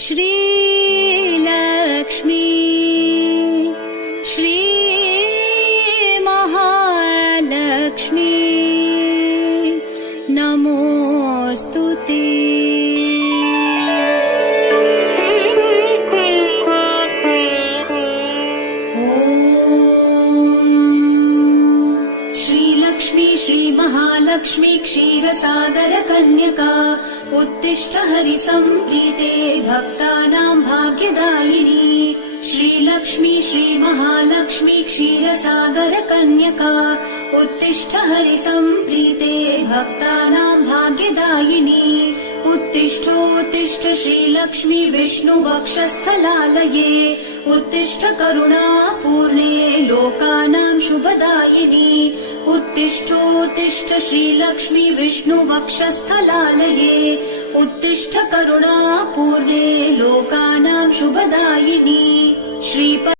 श्रीलक्ष्मी श्रीमहालक्ष्मी नमोऽस्तु ते। श्रीलक्ष्मी श्रीमहालक्ष्मी क्षीरसागर कन्यका उत्तिष्ठ हरिसम्प्रीते भक्तानां भाग्यदायिनी। श्रीलक्ष्मी श्रीमहालक्ष्मी क्षीरसागर कन्यका उत्तिष्ठ हरिसम्प्रीते भक्तानां भाग्यदायिनी। उत्तिष्ठोत्तिष्ठ श्रीलक्ष्मी विष्णुवक्षस्थलालये उत्तिष्ठ करुणापूर्णे लोकानां शुभदायिनी। उत्तिष्ठोत्तिष्ठ श्रीलक्ष्मी विष्णुवक्षस्थलालये उत्तिष्ठ करुणापूर्णे लोकानां शुभदायिनी।